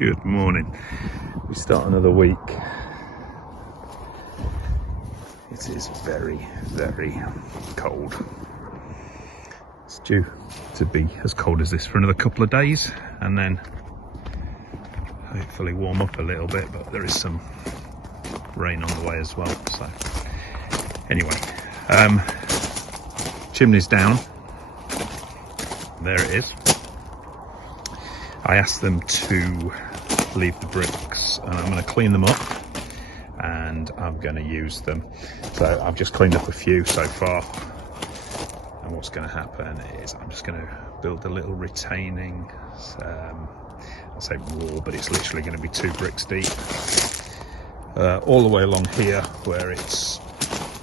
Good morning. We start another week. It is very, very cold. It's due to be as cold as this for another couple of days and then hopefully warm up a little bit, but there is some rain on the way as well. So anyway, chimney's down. There it is. I asked them to leave the bricks and I'm going to clean them up and I'm going to use them. So I've just cleaned up a few so far, and what's going to happen is I'm just going to build a little retaining, I'll say wall, but it's literally going to be 2 bricks deep, all the way along here where it's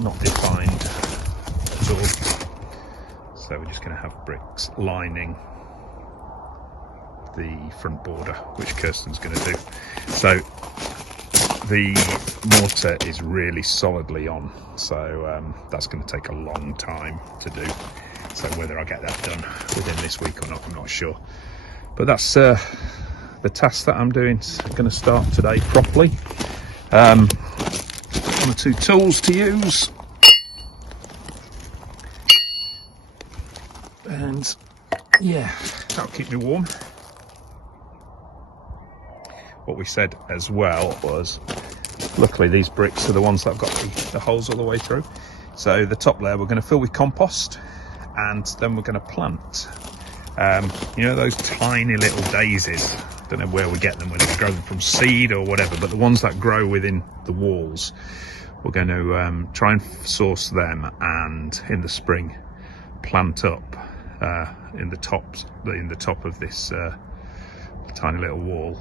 not defined at all. So we're just going to have bricks lining the front border, which Kirsten's going to do. So the mortar is really solidly on, so that's going to take a long time to do. So whether I get that done within this week or not, I'm not sure. But that's the task that I'm doing. It's going to start today properly. 1 or 2 tools to use, and yeah, that'll keep me warm. What we said as well was, luckily these bricks are the ones that have got the holes all the way through. So the top layer we're going to fill with compost, and then we're going to plant. You know those tiny little daisies? Don't know where we get them, whether we grow them from seed or whatever, but the ones that grow within the walls, we're going to try and source them, and in the spring plant up in the top of this tiny little wall,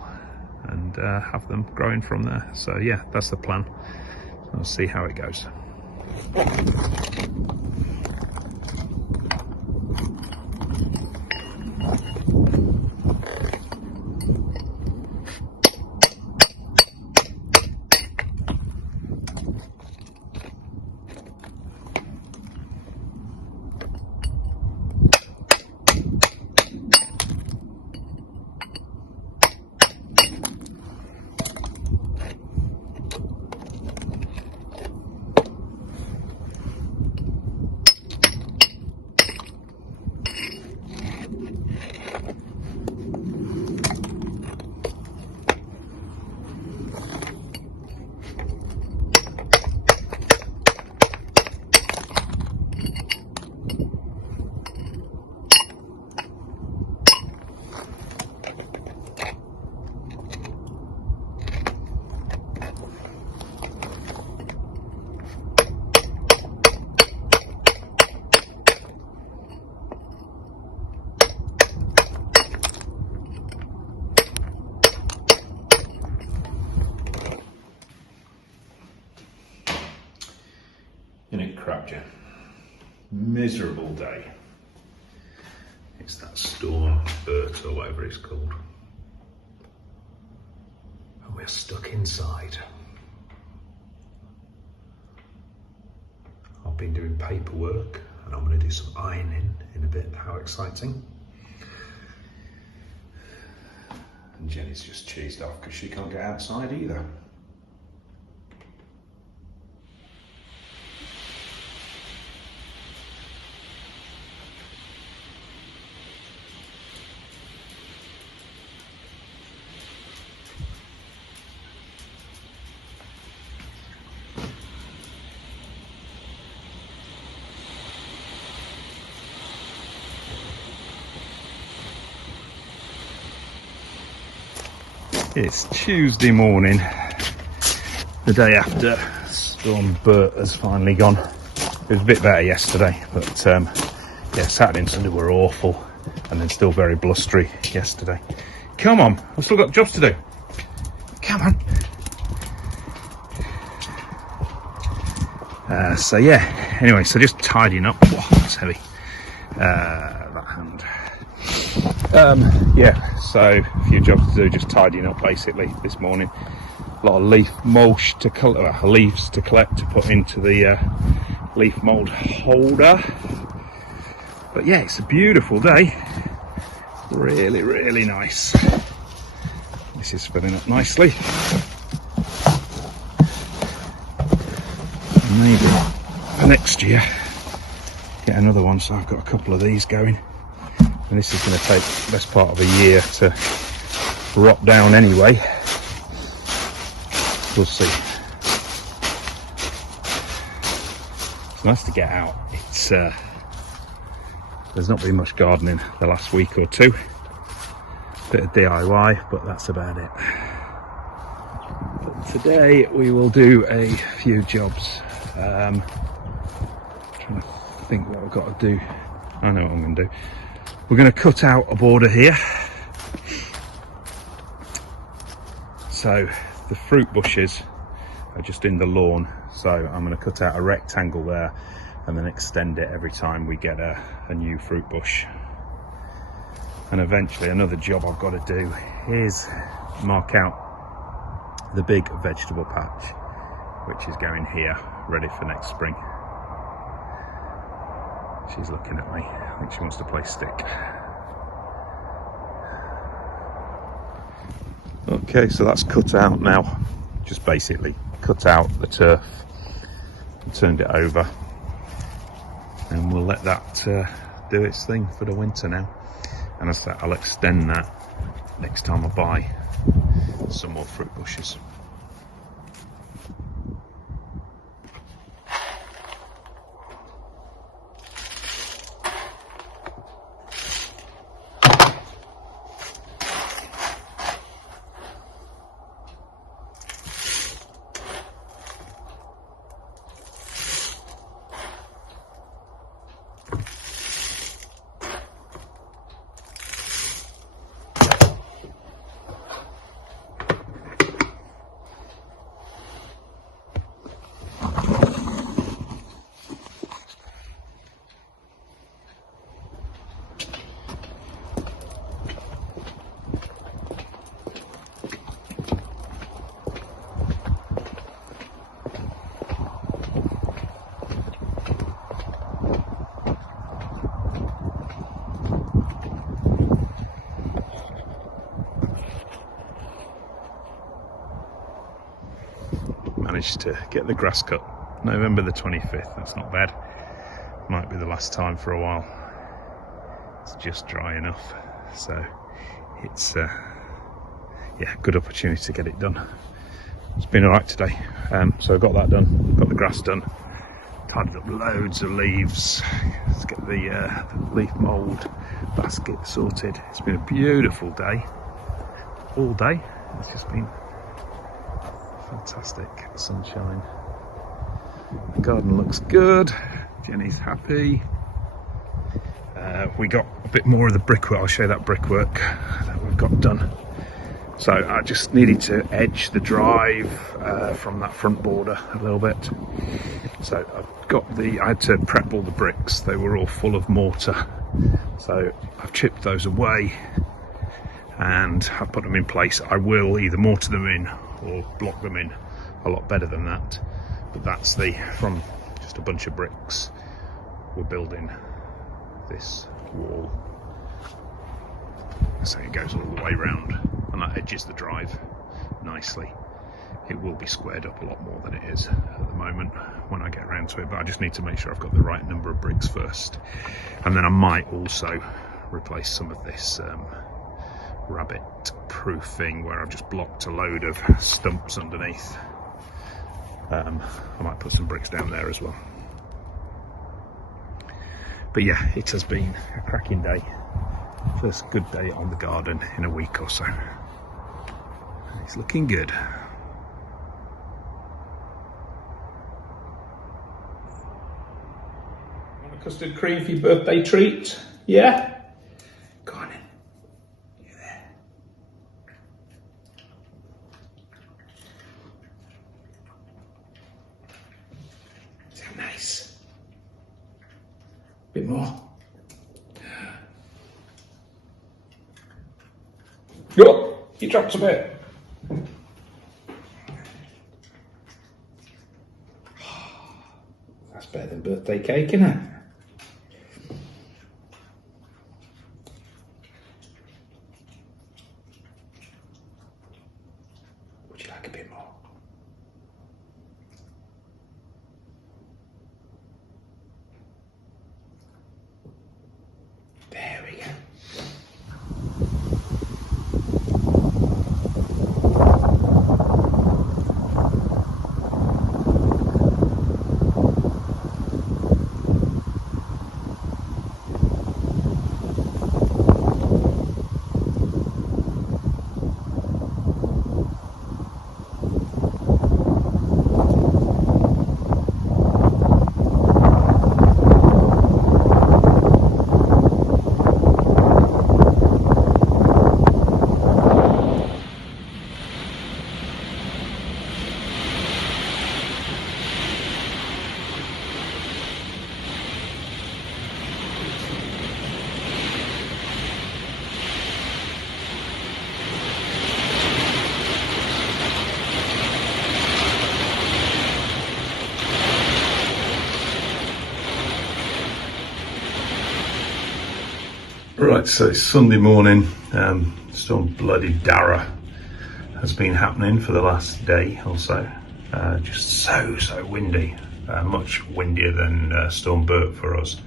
and have them growing from there. So yeah, that's the plan. We'll see how it goes. Miserable day. It's that storm, Bert, or whatever it's called. And we're stuck inside. I've been doing paperwork and I'm going to do some ironing in a bit. How exciting. And Jenny's just cheesed off because she can't get outside either. It's Tuesday morning, the day after Storm Bert has finally gone. It was a bit better yesterday, but yeah, Saturday and Sunday were awful, and then still very blustery yesterday. Come on, I've still got jobs to do. Come on. So yeah, anyway, so just tidying up. Whoa, that's heavy. That hand. Yeah, so a few jobs to do, just tidying up basically this morning. A lot of leaf mulch to collect, leaves to collect to put into the leaf mould holder. But yeah, it's a beautiful day. Really, really nice. Let me This is filling up nicely. Maybe for next year get another one, so I've got a couple of these going, and this is going to take the best part of a year to rot down anyway. We'll see. It's nice to get out. It's there's not been much gardening the last week or two. Bit of DIY, but that's about it. But today we will do a few jobs. Trying to think what I've got to do. I know what I'm going to do. We're going to cut out a border here. So the fruit bushes are just in the lawn, so I'm going to cut out a rectangle there and then extend it every time we get a new fruit bush. And eventually another job I've got to do is mark out the big vegetable patch, which is going here, ready for next spring. She's looking at me. I think she wants to play stick. Okay, so that's cut out now. Just basically cut out the turf and turned it over, and we'll let that do its thing for the winter now. And as I said, I'll extend that next time I buy some more fruit bushes. Managed to get the grass cut November the 25th. That's not bad. Might be the last time for a while. It's just dry enough, so it's yeah, good opportunity to get it done. It's been all right today. So I got that done, got the grass done, tidied up loads of leaves. Let's get the leaf mould basket sorted. It's been a beautiful day, all day. It's just been fantastic sunshine. The garden looks good. Jenny's happy. We got a bit more of the brickwork. I'll show you that brickwork that we've got done. So I just needed to edge the drive from that front border a little bit. So I've got I had to prep all the bricks. They were all full of mortar. So I've chipped those away and I've put them in place. I will either mortar them in or block them in a lot better than that. But that's from just a bunch of bricks. We're building this wall. So it goes all the way round and that edges the drive nicely. It will be squared up a lot more than it is at the moment when I get around to it, but I just need to make sure I've got the right number of bricks first. And then I might also replace some of this rabbit proofing where I've just blocked a load of stumps underneath. I might put some bricks down there as well. But yeah, it has been a cracking day. First good day on the garden in a week or so. It's looking good. Want a custard cream for your birthday treat? Yeah? Go on in. You there? Is that nice? Bit more. Yo, you dropped a bit. That's better than birthday cake, isn't it? Would you like a bit more? There we go. Right, so it's Sunday morning. Some bloody Dara has been happening for the last day or so. Just so windy, much windier than Storm Bert for us.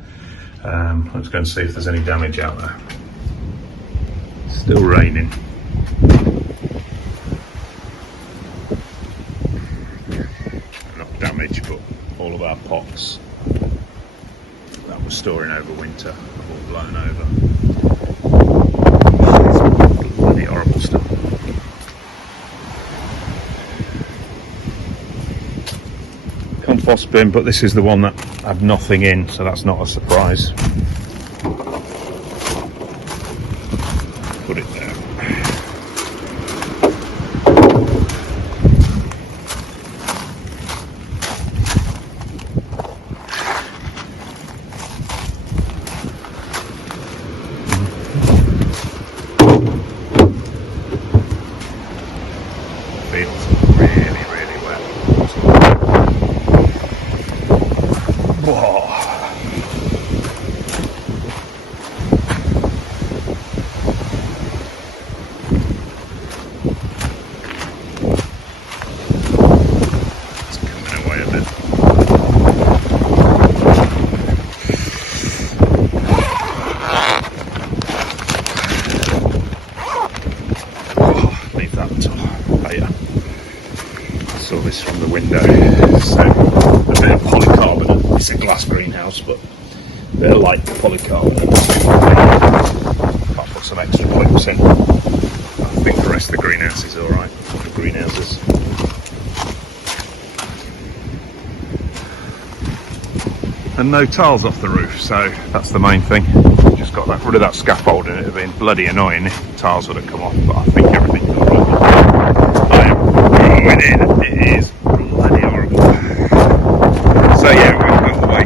Let's go and see if there's any damage out there. Still raining. Not damage, but all of our pots that we're storing over winter have all blown over. Bloody horrible stuff. Compost bin, but this is the one that had nothing in, so that's not a surprise. Put it there. Feels really wet. Whoa. It's coming away a bit. Oh, leave that until later. I saw this from the window. So a bit of polycarbonate. It's a glass greenhouse, but they're like polycarbonate. I'll put some extra clips in. I think the rest of the greenhouse is alright. The greenhouses. And no tiles off the roof, so that's the main thing. Just got rid of that scaffolding. It would have been bloody annoying if the tiles would have come off, but I think everything's alright. I am going in. It is bloody horrible. So yeah, we're going to go away.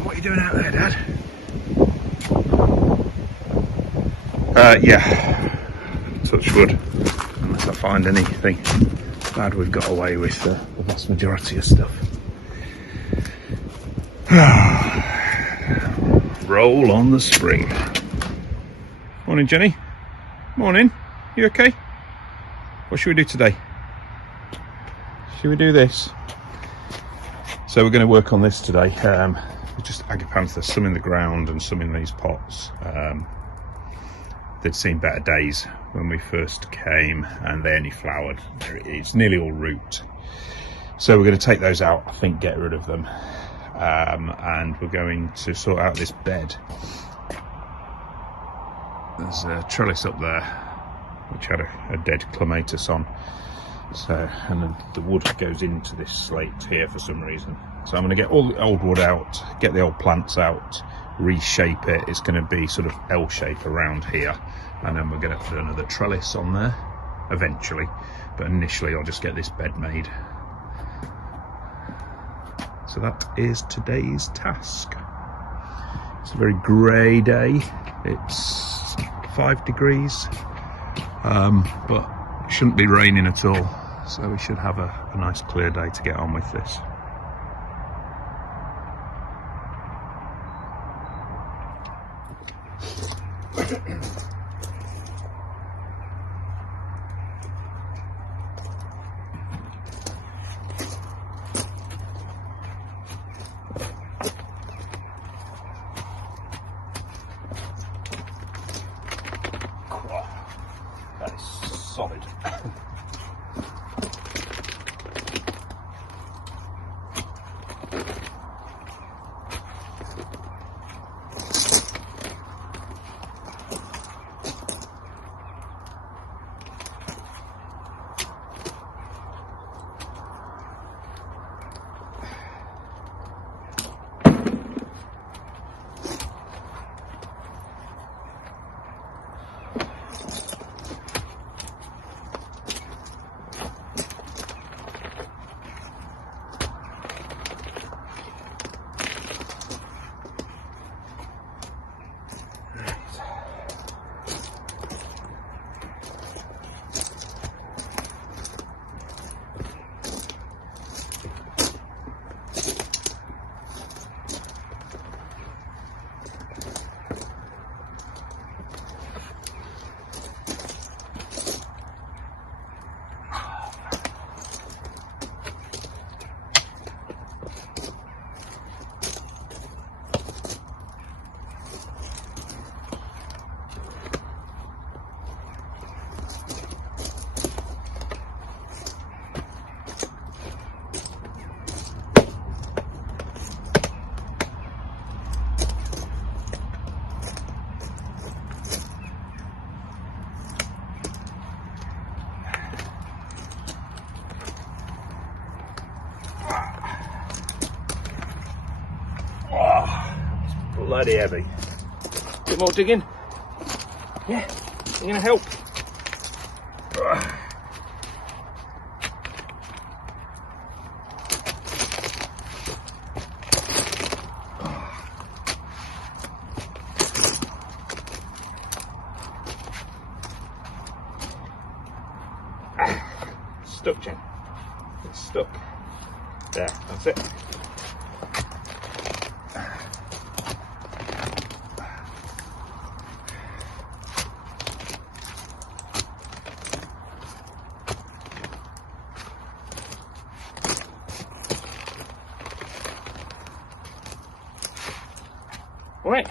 What are you doing out there, Dad? Yeah. Touch wood. Unless I find anything bad, we've got away with the vast majority of stuff. Roll on the spring. Morning, Jenny. Morning. You okay? What should we do today? Should we do this? So we're going to work on this today. Just agapanthus, some in the ground and some in these pots. They'd seen better days when we first came, and they only flowered. It's nearly all root. So we're going to take those out, I think, get rid of them. And we're going to sort out this bed. There's a trellis up there which had a dead clematis on. So, and then the wood goes into this slate here for some reason. So I'm going to get all the old wood out, get the old plants out, reshape it. It's going to be sort of L shape around here, and then we're going to put another trellis on there eventually, but initially I'll just get this bed made. So that is today's task. It's a very grey day. It's 5 degrees, but it shouldn't be raining at all. So we should have a nice clear day to get on with this. bloody heavy. Bit more digging. Yeah, you're gonna help. Stuck, Jen. It's stuck. There, that's it. Right.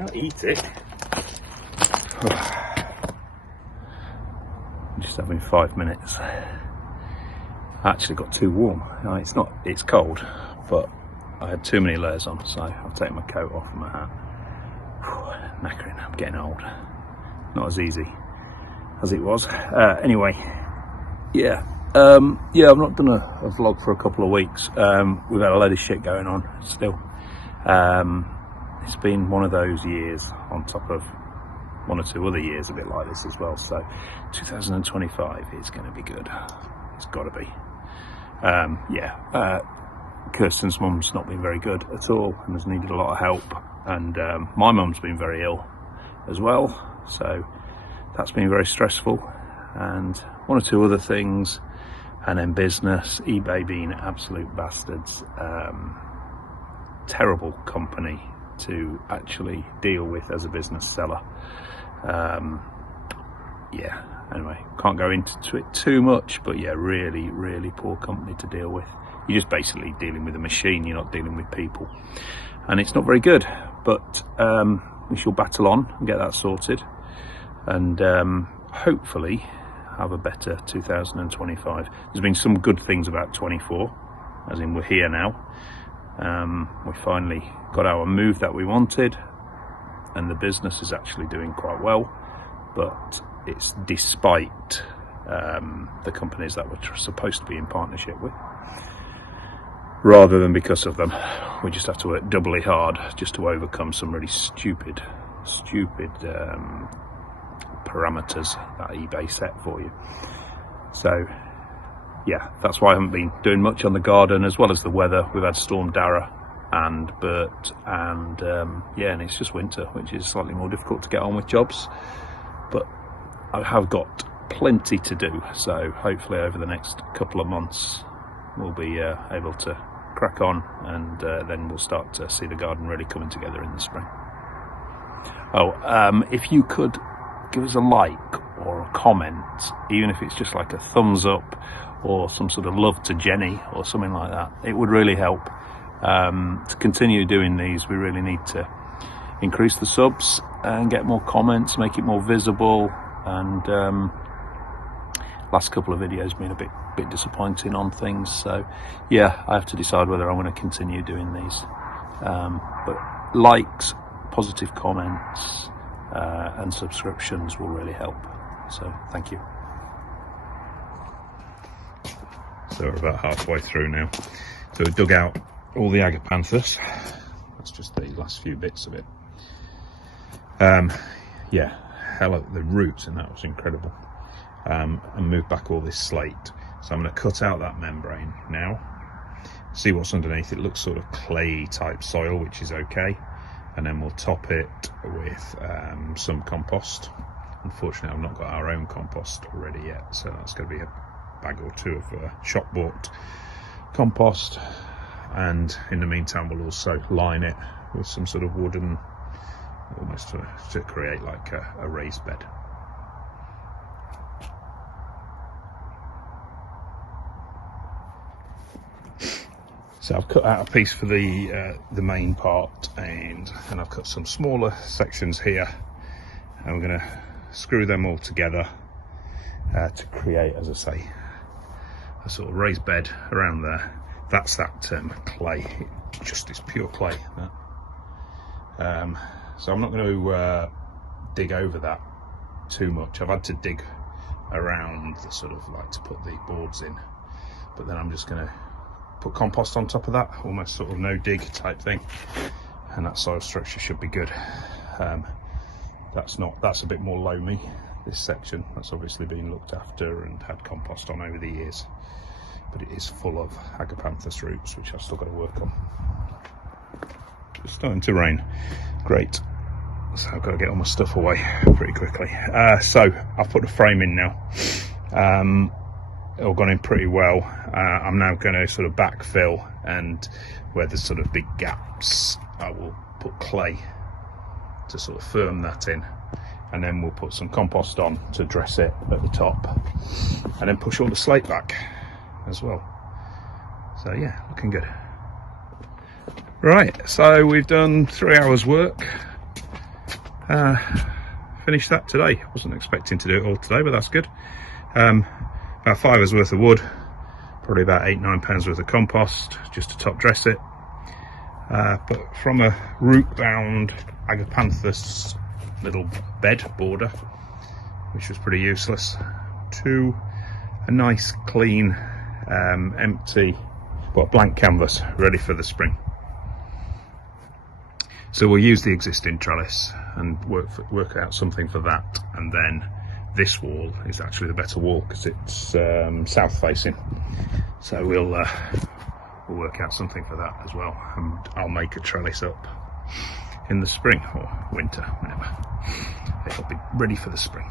I'll eat it. Just having 5 minutes. I actually got too warm. It's cold, but I had too many layers on, so I've taken my coat off and my hat. Knackering, I'm getting old. Not as easy as it was. Anyway, yeah. I've not done a vlog for a couple of weeks. We've had a load of shit going on still. It's been one of those years on top of 1 or 2 other years a bit like this as well. So 2025 is going to be good. It's got to be. Kirsten's mum's not been very good at all and has needed a lot of help. And my mum's been very ill as well. So that's been very stressful. And 1 or 2 other things. And then business, eBay being absolute bastards. Terrible company to actually deal with as a business seller. Anyway, can't go into it too much, but yeah, really, really poor company to deal with. You're just basically dealing with a machine, you're not dealing with people. And it's not very good, but we shall battle on and get that sorted. And hopefully have a better 2025. There's been some good things about 24, as in we're here now. We finally got our move that we wanted, and the business is actually doing quite well, but it's despite the companies that we're supposed to be in partnership with, rather than because of them. We just have to work doubly hard just to overcome some really stupid parameters that eBay set for you. So yeah, that's why I haven't been doing much on the garden, as well as the weather. We've had Storm Dara and Bert, and and it's just winter, which is slightly more difficult to get on with jobs, but I have got plenty to do, so hopefully over the next couple of months we'll be able to crack on, and then we'll start to see the garden really coming together in the spring. If you could give us a like or a comment, even if it's just like a thumbs up or some sort of love to Jenny or something like that, it would really help. To continue doing these, we really need to increase the subs and get more comments, make it more visible. And last couple of videos been a bit disappointing on things, so yeah, I have to decide whether I'm going to continue doing these. But likes, positive comments, and subscriptions will really help, so thank you. So we're about halfway through now. So we dug out all the agapanthus. That's just the last few bits of it. The roots in that was incredible. And moved back all this slate. So I'm going to cut out that membrane now. See what's underneath. It looks sort of clay type soil, which is okay. And then we'll top it with some compost. Unfortunately, I've not got our own compost ready yet, so that's going to be a bag or 2 of shop bought compost. And in the meantime, we'll also line it with some sort of wooden, almost to create like a raised bed. So I've cut out a piece for the main part, and I've cut some smaller sections here, and we're going to screw them all together to create, as I say, a sort of raised bed around there. That's that clay, just is pure clay. So I'm not going to dig over that too much. I've had to dig around the sort of like to put the boards in, but then I'm just going to put compost on top of that, almost sort of no dig type thing, and that soil structure should be good. That's a bit more loamy, this section. That's obviously been looked after and had compost on over the years, but it is full of agapanthus roots, which I've still got to work on. It's starting to rain, great. So I've got to get all my stuff away pretty quickly. So I've put the frame in now. All gone in pretty well. I'm now going to sort of backfill, and where there's sort of big gaps, I will put clay to sort of firm that in, and then we'll put some compost on to dress it at the top, and then push all the slate back as well. So yeah, looking good. Right, so we've done 3 hours work. Finished that today. I wasn't expecting to do it all today, but that's good. About 5 hours worth of wood, probably about 8-9 pounds worth of compost just to top dress it. But from a root bound agapanthus little bed border, which was pretty useless, to a nice clean empty, blank canvas ready for the spring. So we'll use the existing trellis and work out something for that, and then this wall is actually the better wall because it's south facing, so we'll work out something for that as well, and I'll make a trellis up in the spring or winter, whenever. It'll be ready for the spring.